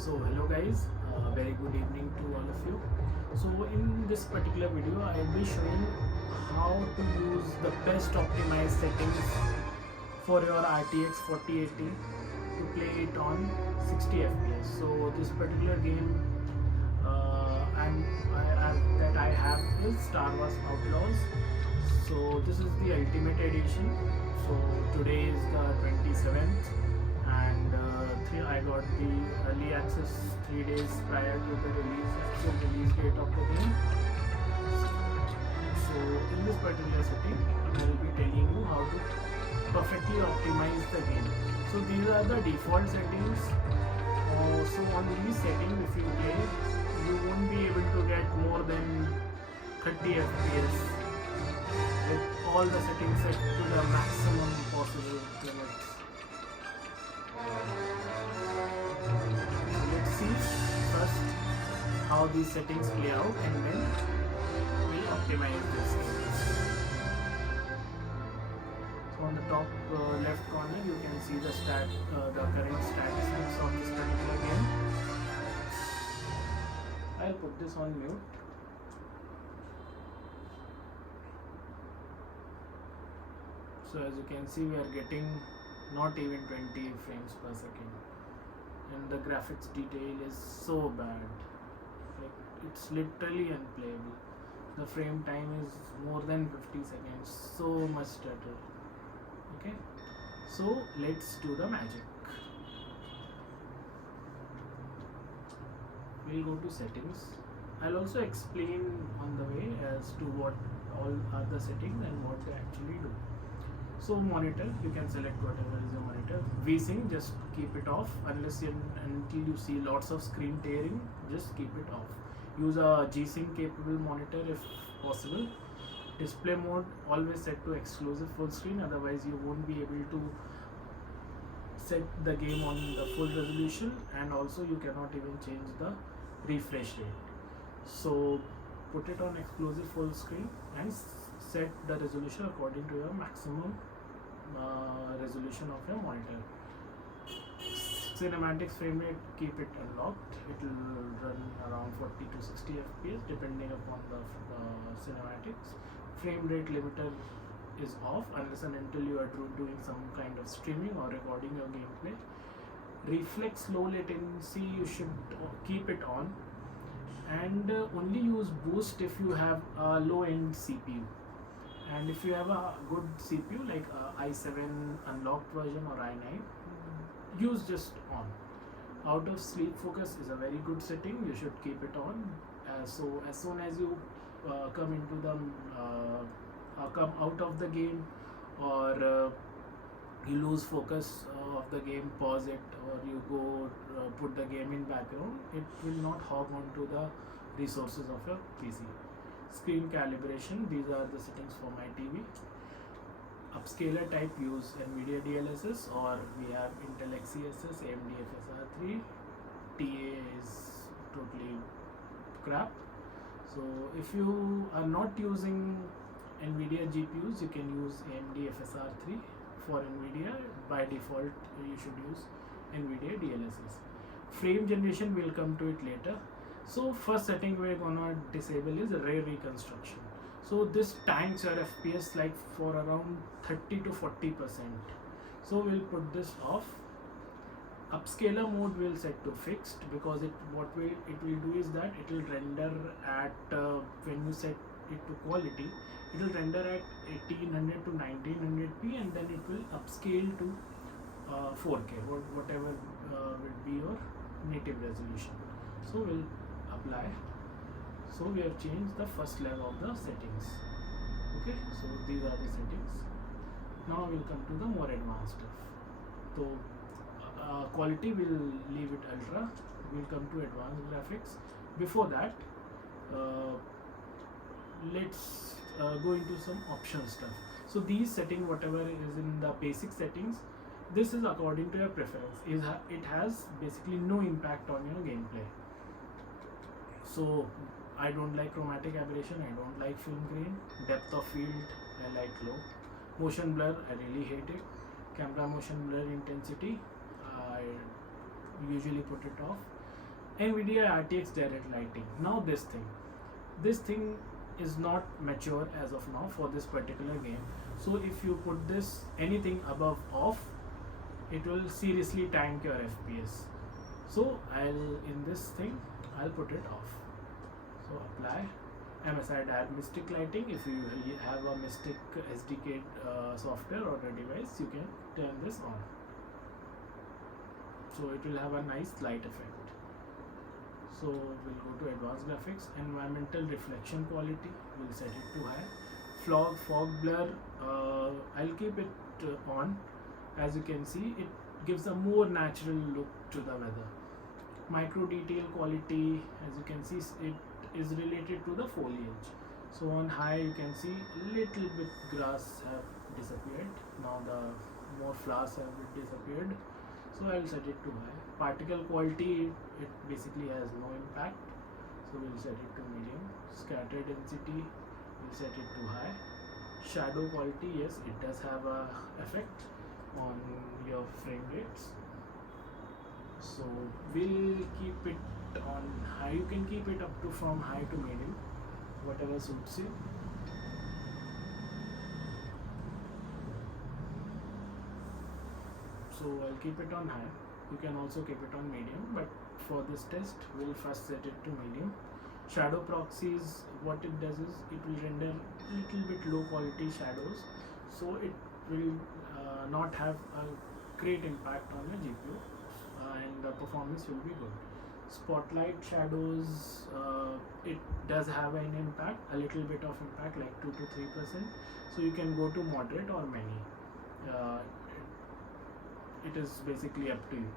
So hello guys, very good evening to all of you. So in this particular video I will be showing how to use the best optimized settings for your RTX 4080 to play it on 60 fps. So this particular game that I have is Star Wars Outlaws. So this is the Ultimate Edition. So today is the 27th and I got the early access 3 days prior to the release date of the game. So in this particular setting I will be telling you how to perfectly optimize the game. So these are the default settings. So on these settings, if you play, you won't be able to get more than 30 fps with all the settings set to the maximum possible limits. Let's see first how these settings play out and then we'll optimize this. So on the top left corner you can see the current statistics of this particular game. I'll put this on mute. So as you can see, we are getting not even 20 frames per second, and the graphics detail is so bad, like it's literally unplayable. The frame time is more than 50 seconds, so much stutter. Okay, so let's do the magic. We'll go to settings. I'll also explain on the way as to what all are the settings and what they actually do. So monitor, you can select whatever is your monitor. VSync, just keep it off until you see lots of screen tearing, just keep it off. Use a G-Sync capable monitor if possible. Display mode, always set to exclusive full screen, otherwise you won't be able to set the game on the full resolution, and also you cannot even change the refresh rate. So put it on exclusive full screen and set the resolution according to your maximum resolution of your monitor. Cinematics frame rate, keep it unlocked. It will run around 40 to 60 fps depending upon the cinematics. Frame rate limiter is off unless and until you are doing some kind of streaming or recording your gameplay. Reflex low latency, you should keep it on, and only use boost if you have a low end CPU. And if you have a good CPU like i7 unlocked version or i9, use just on. Out of sleep focus is a very good setting, you should keep it on. So as soon as you come into the come out of the game, or you lose focus of the game, pause it, or you go put the game in background, it will not hog onto the resources of your PC. Screen calibration, these are the settings for my TV. Upscaler type, use NVIDIA DLSS, or we have Intel XeSS, AMD FSR3. TA is totally crap. So if you are not using NVIDIA GPUs, you can use AMD FSR3. For NVIDIA, by default you should use NVIDIA DLSS. Frame generation, will come to it later. So first setting we're gonna disable is ray reconstruction. So this tanks your FPS like for around 30 to 40%. So we'll put this off. Upscaler mode will set to fixed, because it will do is that it will render at when you set it to quality, it will render at 1800 to 1900p, and then it will upscale to 4K, whatever will be your native resolution. So we'll apply. So we have changed the first level of the settings. Okay, so these are the settings. Now we'll come to the more advanced stuff. So quality, will leave it ultra. We'll come to advanced graphics. Before that, let's go into some optional stuff. So these settings, whatever is in the basic settings, this is according to your preference. It has basically no impact on your gameplay. So I don't like chromatic aberration, I don't like film grain. Depth of field, I like low. Motion blur, I really hate it. Camera motion blur intensity, I usually put it off. NVIDIA RTX direct lighting. Now this thing is not mature as of now for this particular game. So if you put this anything above off, it will seriously tank your FPS. So in this thing I'll put it off. So apply MSI Mystic lighting. If you have a Mystic SDK software or a device, you can turn this on. So it will have a nice light effect. So we'll go to advanced graphics. Environmental reflection quality, we'll set it to high. Fog blur, I'll keep it on. As you can see, it gives a more natural look to the weather. Micro detail quality, as you can see, it is related to the foliage. So on high you can see little bit grass have disappeared. Now the more flowers have disappeared. So I will set it to high. Particle quality, it basically has no impact. So we'll set it to medium. Scatter density, we'll set it to high. Shadow quality, yes, it does have a effect on your frame rates. So we'll keep it on high. You can keep it up to from high to medium, whatever suits you. So I'll keep it on high. You can also keep it on medium, but for this test we'll first set it to medium. Shadow proxies, what it does is it will render little bit low quality shadows, so it will not have a great impact on your GPU, and the performance will be good. Spotlight shadows, it does have an impact, a little bit of impact, like 2 to 3%. So you can go to moderate or many. It is basically up to you.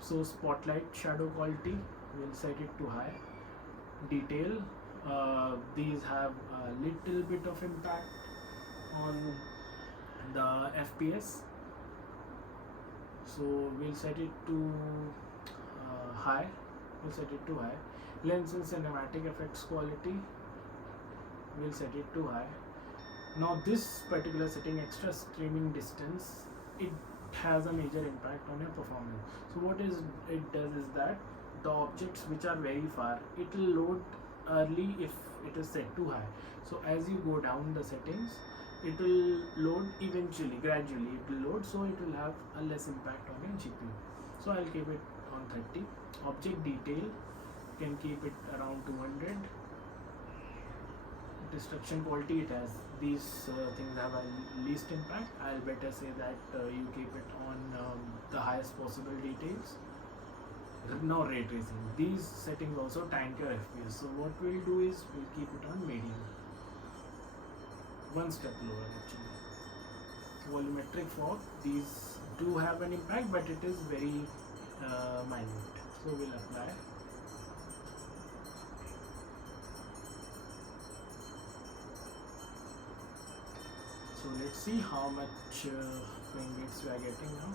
So spotlight shadow quality, we'll set it to high. Detail, these have a little bit of impact on the FPS. So we'll set it to high. We'll set it to high. Lens and cinematic effects quality, we'll set it to high. Now this particular setting, extra streaming distance, it has a major impact on your performance. So what it does is that the objects which are very far, it will load early if it is set to high. So as you go down the settings, it will load eventually, gradually it will load, so it will have a less impact on your GPU. So I'll keep it on 30. Object detail, you can keep it around 200. Destruction quality, it has these things have a least impact. I'll better say that you keep it on the highest possible details. No ray tracing. These settings also tank your FPS. So what we'll do is we'll keep it on medium. One step lower actually. Volumetric fog, these do have an impact, but it is very minute. So we'll apply. So let's see how much frame rates we are getting now.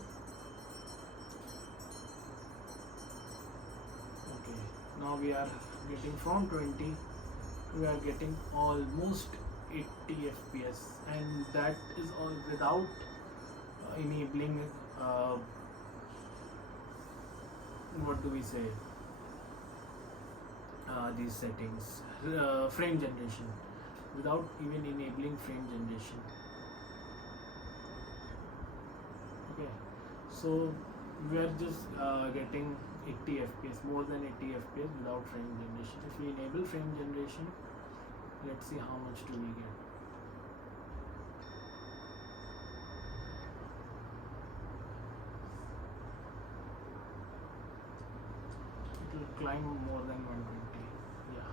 Okay, now we are getting from 20, we are getting almost 80 FPS, and that is all without enabling what do we say, these settings, frame generation, without even enabling frame generation. Okay, so we are just getting 80 FPS, more than 80 FPS without frame generation. If we enable frame generation, let's see how much do we get. It will climb more than 120. Yeah.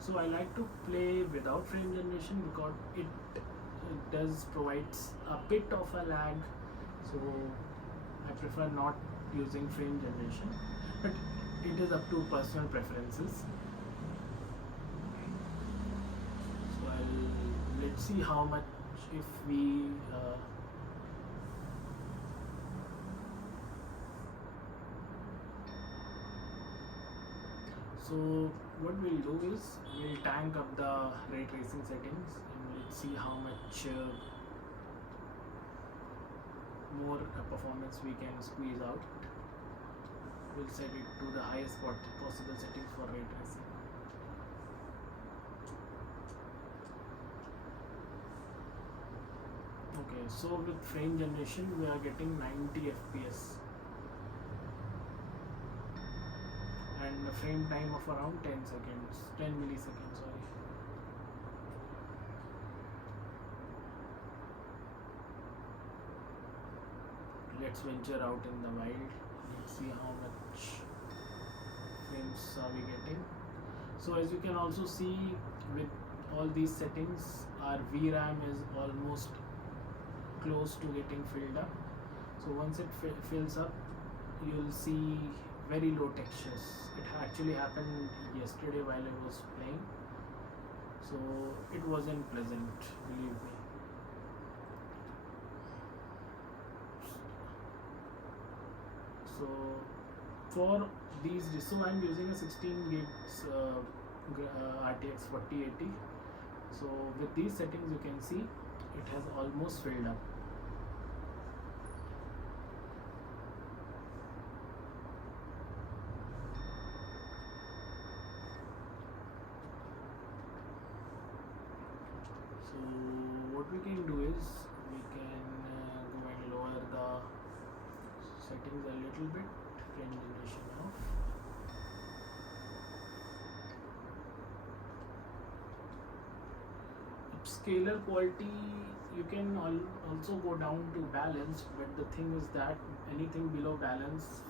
So I like to play without frame generation because it does provides a bit of a lag. So I prefer not using frame generation, but it is up to personal preferences. So let's see how much if we so what we'll do is we'll tank up the ray tracing settings, and let's let's see how much more performance we can squeeze out. We'll set it to the highest possible settings for ray tracing. Okay, so with frame generation we are getting 90 fps and a frame time of around 10 milliseconds, sorry. Let's venture out in the wild. Let's see how much frames are we getting. So as you can also see, with all these settings, our VRAM is almost close to getting filled up. So once it fills up, you'll see very low textures. It actually happened yesterday while I was playing, so it wasn't pleasant, believe me. So for these, so I'm using a 16 gigs RTX 4080. So with these settings you can see it has almost filled up. So what we can do is we can go and lower the settings a little bit, frame generation off. Upscaler quality you can also go down to balance, but the thing is that anything below balance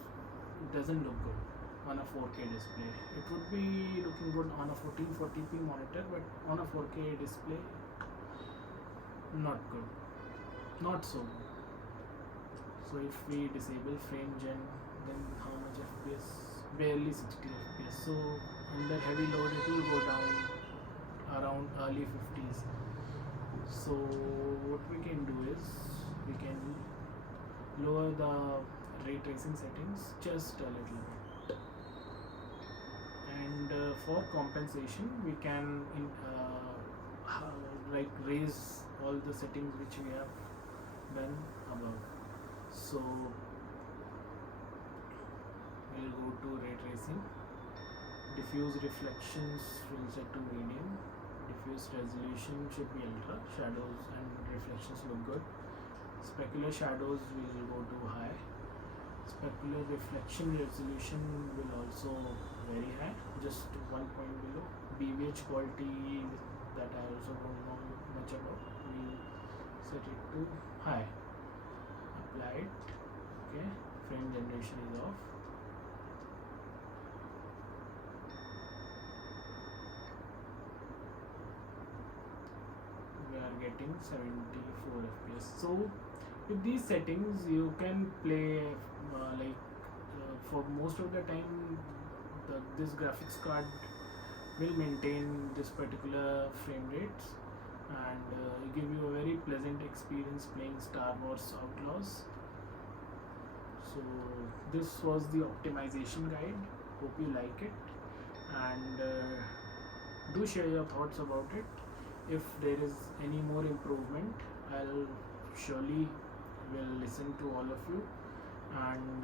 doesn't look good on a 4K display. It would be looking good on a 1440p monitor, but on a 4K display, not good, not so good. So if we disable frame gen, then how much FPS? Barely 60 FPS. So under heavy load it will go down around early 50s. So what we can do is we can lower the ray tracing settings just a little bit, and for compensation we can like raise all the settings which we have done above. So we'll go to ray tracing. Diffuse reflections will set to medium. Diffuse resolution should be ultra. Shadows and reflections look good. Specular shadows will go to high. Specular reflection resolution will also very high, just 1 point below. BVH quality, that I also don't know much about, we'll set it to high. Apply it. Okay, frame generation is off. We are getting 74 fps. So with these settings you can play for most of the time this graphics card will maintain this particular frame rates and give you a very pleasant experience playing Star Wars Outlaws. So this was the optimization guide. Hope you like it, and do share your thoughts about it. If there is any more improvement, I'll surely will listen to all of you, and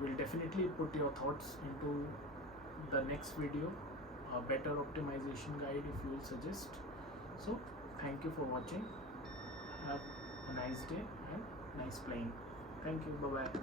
will definitely put your thoughts into the next video, a better optimization guide if you will suggest. So thank you for watching. Have a nice day and nice playing. Thank you. Bye bye.